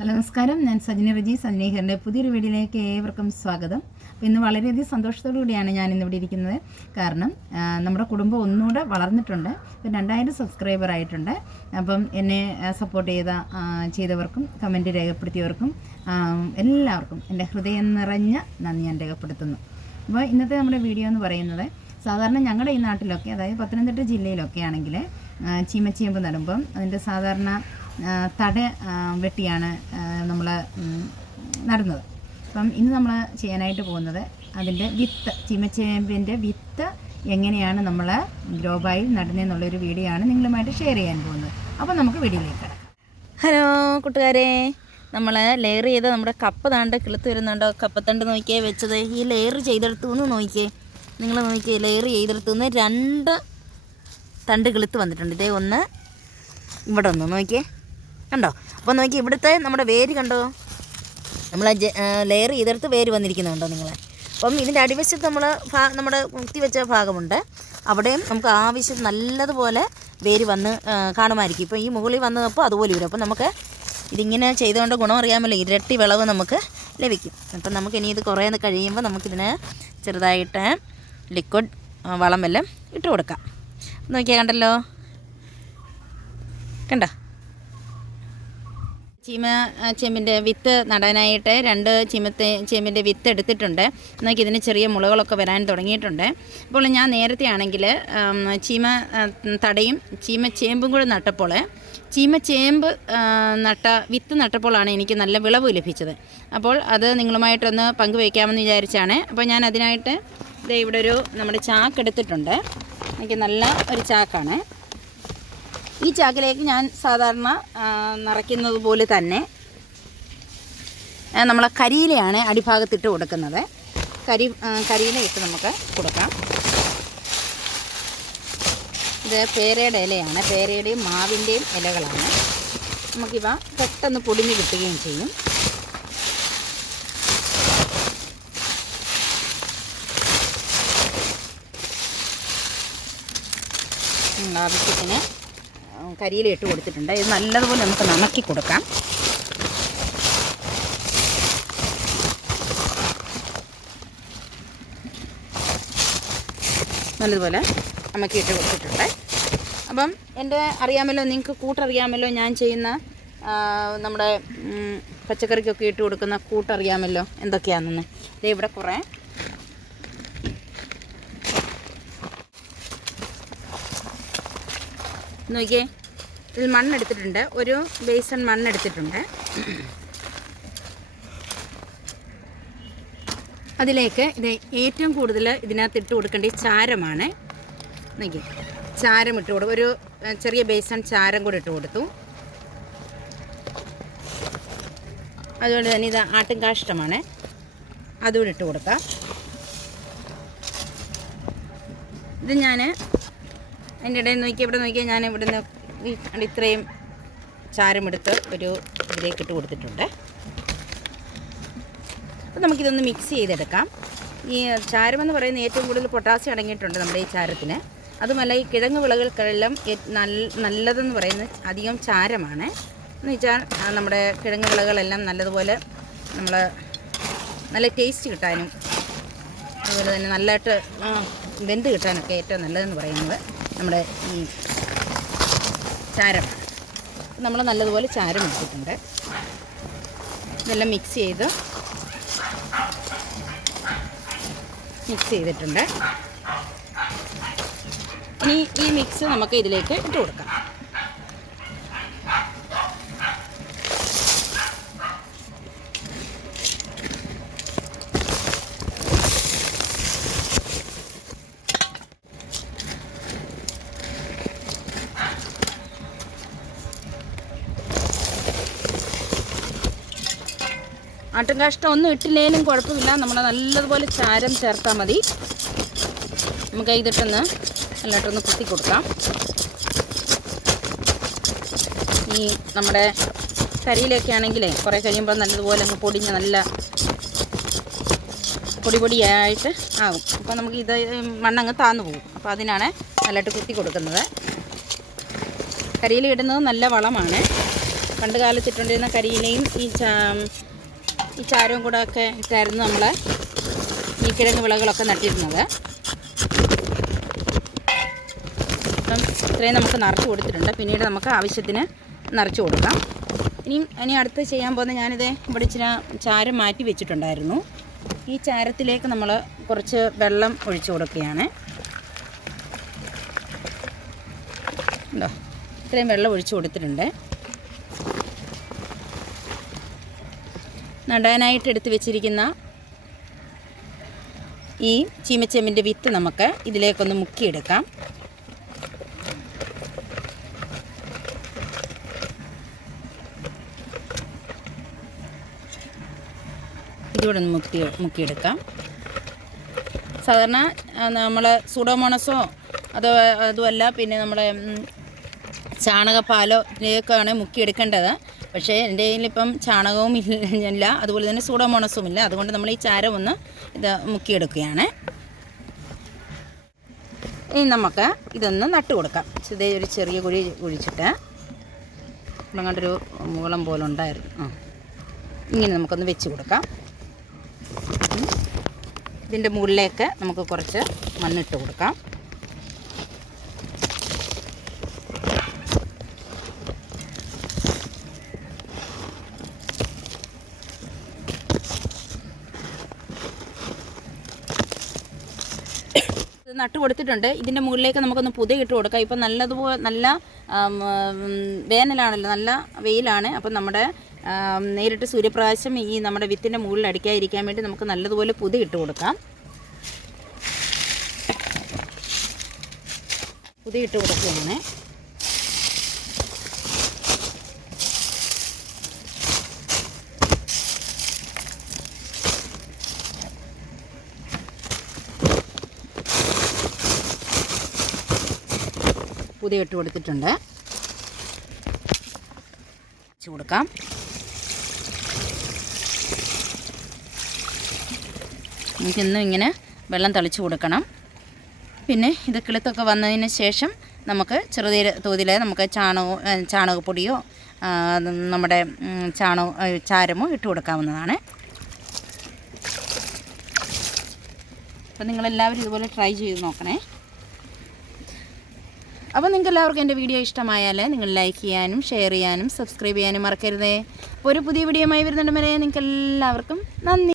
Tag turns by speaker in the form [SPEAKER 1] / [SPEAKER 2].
[SPEAKER 1] Hello നമസ്കാരം. ഞാൻ സജിനി റജി സഞ്ജനീഹറിന്റെ പുതിയൊരു വീഡിയോയിലേക്ക് ഏവർക്കും സ്വാഗതം. അപ്പോൾ ഇന്ന് വളരെയധികം സന്തോഷത്തോടു കൂടിയാണ് ഞാൻ ഇന്ന് ഇവിടെ ഇരിക്കുന്നത്. കാരണം നമ്മുടെ കുടുംബം ഒന്നുകൂടെ വളർന്നിട്ടുണ്ട്. ഇപ്പം രണ്ടായിരം സബ്സ്ക്രൈബർ ആയിട്ടുണ്ട്. അപ്പം എന്നെ സപ്പോർട്ട് ചെയ്ത ചെയ്തവർക്കും കമന്റ് രേഖപ്പെടുത്തിയവർക്കും എല്ലാവർക്കും എന്റെ ഹൃദയം നിറഞ്ഞ നന്ദി ഞാൻ രേഖപ്പെടുത്തുന്നു. അപ്പോൾ ഇന്നത്തെ നമ്മുടെ വീഡിയോ എന്ന് പറയുന്നത് സാധാരണ ഞങ്ങളുടെ ഈ നാട്ടിലൊക്കെ അതായത് പത്തനംതിട്ട ജില്ലയിലൊക്കെ ആണെങ്കിൽ ചീമച്ചീമ്പ് നടുമ്പം അതിന്റെ സാധാരണ തട വെട്ടിയാണ് നമ്മൾ നടുന്നത്. അപ്പം ഇന്ന് നമ്മൾ ചെയ്യാനായിട്ട് പോകുന്നത് അതിന്റെ വിത്ത് ചീമച്ചേമ്പിന്റെ വിത്ത് എങ്ങനെയാണ് നമ്മൾ ഗ്രോബായിൽ നടുന്നതെന്നുള്ളൊരു വീഡിയോ ആണ് നിങ്ങളുമായിട്ട് ഷെയർ ചെയ്യാൻ പോകുന്നത്. അപ്പോൾ നമുക്ക് വീഡിയോയിലേക്ക്
[SPEAKER 2] ഹലോ കൂട്ടുകാരെ. നമ്മൾ ലെയർ ചെയ്ത നമ്മുടെ കപ്പ താണ്ട് കിളുത്ത് വരുന്നുണ്ടോ? കപ്പത്തണ്ട് നോക്കിയേ വെച്ചത്. ഈ ലെയർ ചെയ്തെടുത്തു എന്ന് നോക്കിയേ. നിങ്ങൾ നോക്കിയേ ലെയർ ചെയ്തെടുത്തു നിന്ന് രണ്ട് തണ്ട് കിളുത്ത് വന്നിട്ടുണ്ട്. ഇതേ ഒന്ന് ഇവിടെ ഒന്ന് നോക്കിയേ. കണ്ടോ? അപ്പോൾ നോക്കി ഇവിടുത്തെ നമ്മുടെ വേര് കണ്ടോ? നമ്മൾ ലെയർ ചെയ്തെടുത്ത് വേര് വന്നിരിക്കുന്നുണ്ടോ നിങ്ങളെ? അപ്പം ഇതിന്റെ അടിവശത്ത് നമ്മൾ നമ്മുടെ കുത്തി വെച്ച ഭാഗമുണ്ട്. അവിടെയും നമുക്ക് ആവശ്യം നല്ലതുപോലെ വേര് വന്ന് കാണുമായിരിക്കും. ഇപ്പോൾ ഈ മുകളിൽ വന്നപ്പോൾ അതുപോലെ വരും. അപ്പം നമുക്ക് ഇതിങ്ങനെ ചെയ്തുകൊണ്ട് ഗുണം അറിയാമല്ലോ. ഇരട്ടി വിളവ് നമുക്ക് ലഭിക്കും. അപ്പം നമുക്ക് ഇനി ഇത് കുറേ കഴിയുമ്പോൾ നമുക്കിതിന് ചെറുതായിട്ട് ലിക്വിഡ് വളം എല്ലാം ഇട്ട് കൊടുക്കാം. നോക്കിയാൽ കണ്ടല്ലോ? കണ്ടോ? ചീമ ചേമ്പിന്റെ വിത്ത് നടാനായിട്ട് രണ്ട് ചീമത്തെ ചേമ്പിന്റെ വിത്ത് എടുത്തിട്ടുണ്ട്. നോക്കി ഇതിന് ചെറിയ മുളകളൊക്കെ വരാൻ തുടങ്ങിയിട്ടുണ്ട്. അപ്പോൾ ഞാൻ നേരത്തെ ആണെങ്കിൽ ചീമ തടയും ചീമ ചേമ്പും കൂടെ നട്ടപ്പോൾ ചീമ ചേമ്പ് നട്ട വിത്ത് നട്ടപ്പോഴാണ് എനിക്ക് നല്ല വിളവ് ലഭിച്ചത്. അപ്പോൾ അത് നിങ്ങളുമായിട്ടൊന്ന് പങ്കുവയ്ക്കാമെന്ന് വിചാരിച്ചാണ്. അപ്പോൾ ഞാൻ അതിനായിട്ട് ഇവിടെ ഒരു നമ്മുടെ ചാക്ക് എടുത്തിട്ടുണ്ട്. എനിക്ക് നല്ല ഒരു ചാക്കാണ്. ഈ ചാക്കിലേക്ക് ഞാൻ സാധാരണ നിറയ്ക്കുന്നത് പോലെ തന്നെ നമ്മൾ കരിയിലയാണ് അടിഭാഗത്തിട്ട് കൊടുക്കുന്നത്. കരി കരിയില ഇട്ട് നമുക്ക് കൊടുക്കാം. ഇത് പേരയുടെ ഇലയാണ്. പേരയുടെയും മാവിന്റെയും ഇലകളാണ്. നമുക്കിവ പെട്ടെന്ന് പൊടിഞ്ഞ് കിട്ടുകയും ചെയ്യും. ആവശ്യത്തിന് കരിയില ഇട്ട് കൊടുത്തിട്ടുണ്ട്. ഇത് നല്ലതുപോലെ നമുക്ക് നനക്കി കൊടുക്കാം. നല്ലതുപോലെ നമുക്ക് ഇട്ട് കൊടുത്തിട്ടുണ്ട്. അപ്പം എന്റെ അറിയാമല്ലോ നിങ്ങൾക്ക് കൂട്ടറിയാമല്ലോ ഞാൻ ചെയ്യുന്ന നമ്മുടെ പച്ചക്കറിക്കൊക്കെ ഇട്ട് കൊടുക്കുന്ന കൂട്ടറിയാമല്ലോ എന്തൊക്കെയാണെന്ന്. ഇവിടെ കുറേ നോക്കിയേ. ഇതിൽ മണ്ണെടുത്തിട്ടുണ്ട്. ഒരു ബേസൺ മണ്ണെടുത്തിട്ടുണ്ട്. അതിലേക്ക് ഇത് ഏറ്റവും കൂടുതൽ ഇതിനകത്ത് ഇട്ട് കൊടുക്കേണ്ട ഈ ചാരമാണ്. നോക്കി ചാരം ഇട്ട് കൊടുക്കും ഒരു ചെറിയ ബേസൺ ചാരം കൂടി ഇട്ട് കൊടുത്തു. അതുകൊണ്ട് തന്നെ ഇത് ആട്ടും കാഷ്ടമാണ് അതുകൂടി ഇട്ട് കൊടുക്കാം. ഇത് ഞാൻ അതിന്റെ ഇടയിൽ നോക്കി ഇവിടെ നോക്കിയാൽ ഞാൻ ഇവിടുന്ന് ഇത്രയും ചാരമെടുത്ത് ഒരു ഇതിലേക്ക് ഇട്ട് കൊടുത്തിട്ടുണ്ട്. അപ്പോൾ നമുക്കിതൊന്ന് മിക്സ് ചെയ്തെടുക്കാം. ഈ ചാരമെന്ന് പറയുന്ന ഏറ്റവും കൂടുതൽ പൊട്ടാസ്യം അടങ്ങിയിട്ടുണ്ട് നമ്മുടെ ഈ ചാരത്തിന്. അതുമല്ല ഈ കിഴങ്ങ് വിളകൾക്കെല്ലാം നല്ല നല്ലതെന്ന് പറയുന്നത് അധികം ചാരമാണ്. എന്ന് വെച്ചാൽ നമ്മുടെ കിഴങ്ങ് വിളകളെല്ലാം നല്ലതുപോലെ നമ്മൾ നല്ല ടേസ്റ്റ് കിട്ടാനും അതുപോലെ തന്നെ നല്ലതായിട്ട് വെന്ത് കിട്ടാനൊക്കെ ഏറ്റവും നല്ലതെന്ന് പറയുന്നത്. നമ്മുടെ ഈ ചാരമാണ് നമ്മൾ നല്ലതുപോലെ ചാരം എടുത്തിട്ടുണ്ട്. ഇതെല്ലാം മിക്സ് ചെയ്ത് മിക്സ് ചെയ്തിട്ടുണ്ട്. ഇനി ഈ മിക്സ് നമുക്ക് ഇതിലേക്ക് ഇട്ട് കൊടുക്കാം. ആട്ടുംകാഷ്ടം ഒന്നും ഇട്ടില്ലേലും കുഴപ്പമില്ല. നമ്മൾ നല്ലതുപോലെ ചാരം ചേർത്താൽ മതി. നമുക്ക് ഇതിട്ടൊന്ന് നല്ലതായിട്ടൊന്ന് കുത്തി കൊടുക്കാം. ഈ നമ്മുടെ കരിയിലൊക്കെ ആണെങ്കിലേ കുറേ കഴിയുമ്പോൾ നല്ലതുപോലെ അങ്ങ് പൊടിഞ്ഞ് നല്ല പൊടി പൊടിയായിട്ട് ആകും അപ്പോൾ നമുക്ക് ഇത് മണ്ണങ്ങ് താന്നു പോകും. അപ്പോൾ അതിനാണ് നല്ലതായിട്ട് കുത്തി കൊടുക്കുന്നത്. കരിയില ഇടുന്നത് നല്ല വളമാണ്. പണ്ട് കാലത്തിട്ടുണ്ടിരുന്ന കരിയിലയും ഈ ഈ ചാരവും കൂടെ ഒക്കെ ഇട്ടായിരുന്നു നമ്മൾ ഈ കിഴങ്ങ് വിളകളൊക്കെ നട്ടിരുന്നത്. അപ്പം ഇത്രയും നമുക്ക് നിറച്ച് കൊടുത്തിട്ടുണ്ട്. പിന്നീട് നമുക്ക് ആവശ്യത്തിന് നിറച്ച് കൊടുക്കാം. ഇനിയും ഇനി അടുത്ത് ചെയ്യാൻ പോകുന്ന ഞാനിത് ഇവിടെ ഇച്ചിരി ചാരം മാറ്റി വെച്ചിട്ടുണ്ടായിരുന്നു. ഈ ചാരത്തിലേക്ക് നമ്മൾ കുറച്ച് വെള്ളം ഒഴിച്ചു കൊടുക്കുകയാണ്. ഉണ്ടോ ഇത്രയും വെള്ളം ഒഴിച്ചു കൊടുത്തിട്ടുണ്ട്. നടാനായിട്ട് എടുത്തു വെച്ചിരിക്കുന്ന ഈ ചീമച്ചെമ്പിന്റെ വിത്ത് നമുക്ക് ഇതിലേക്കൊന്ന് മുക്കിയെടുക്കാം. ഇതുകൂടെ ഒന്ന് മുക്കി മുക്കിയെടുക്കാം. സാധാരണ നമ്മൾ സൂഡോമോണസോ അതോ അതുമല്ല പിന്നെ നമ്മുടെ ചാണകപ്പാലോ ഇതിലേക്കാണ് മുക്കിയെടുക്കേണ്ടത്. പക്ഷേ എന്റെ കയ്യിലിപ്പം ചാണകവും ഇല്ല അതുപോലെ തന്നെ സൂഡോമോണസും ഇല്ല. അതുകൊണ്ട് നമ്മൾ ഈ ചാരം ഒന്ന് ഇത് മുക്കിയെടുക്കുകയാണ്. ഇനി നമുക്ക് ഇതൊന്ന് നട്ട് കൊടുക്കാം. ഇതേ ഒരു ചെറിയ കുഴി കുഴിച്ചിട്ട് നമ്മളങ്ങോട്ടൊരു മൂളം പോലെ ഉണ്ടായിരുന്നു. ആ. ഇങ്ങനെ നമുക്കൊന്ന് വെച്ച് കൊടുക്കാം. ഇതിന്റെ മുകളിലേക്ക് നമുക്ക് കുറച്ച് മണ്ണിട്ട് കൊടുക്കാം. ഇത് നട്ട് കൊടുത്തിട്ടുണ്ട്. ഇതിന്റെ മുകളിലേക്ക് നമുക്കൊന്ന് പുതിയ ഇട്ട് കൊടുക്കാം. ഇപ്പം നല്ലതുപോലെ നല്ല വേനലാണല്ലോ നല്ല വെയിലാണ്. അപ്പം നമ്മുടെ നേരിട്ട് സൂര്യപ്രകാശം ഈ നമ്മുടെ വിത്തിന്റെ മുകളിൽ അടിക്കാതിരിക്കാൻ വേണ്ടി നമുക്ക് നല്ലതുപോലെ പുതി ഇട്ട് കൊടുക്കാം. പുതി ഇട്ട് കൊടുക്കുകയാണ്. പുതിയ ഇട്ട് കൊടുത്തിട്ടുണ്ട് കൊടുക്കാം. നമുക്കിന്നും ഇങ്ങനെ വെള്ളം തളിച്ച് കൊടുക്കണം. പിന്നെ ഇത് കിളുത്തൊക്കെ വന്നതിന് ശേഷം നമുക്ക് ചെറുതീര തോതിൽ നമുക്ക് ചാണകവും ചാണകപ്പൊടിയോ നമ്മുടെ ചാണകം ചാരമോ ഇട്ട് കൊടുക്കാവുന്നതാണ്. അപ്പോൾ നിങ്ങളെല്ലാവരും ഇതുപോലെ ട്രൈ ചെയ്ത് നോക്കണേ. അപ്പോൾ നിങ്ങൾക്ക് എല്ലാവർക്കും എന്റെ വീഡിയോ ഇഷ്ടമായാൽ നിങ്ങൾ ലൈക്ക് ചെയ്യാനും ഷെയർ ചെയ്യാനും സബ്സ്ക്രൈബ് ചെയ്യാനും മറക്കരുതേ. ഒരു പുതിയ വീഡിയോയുമായി വരുന്നുണ്ട് വരെ നിങ്ങൾക്ക് എല്ലാവർക്കും നന്ദി.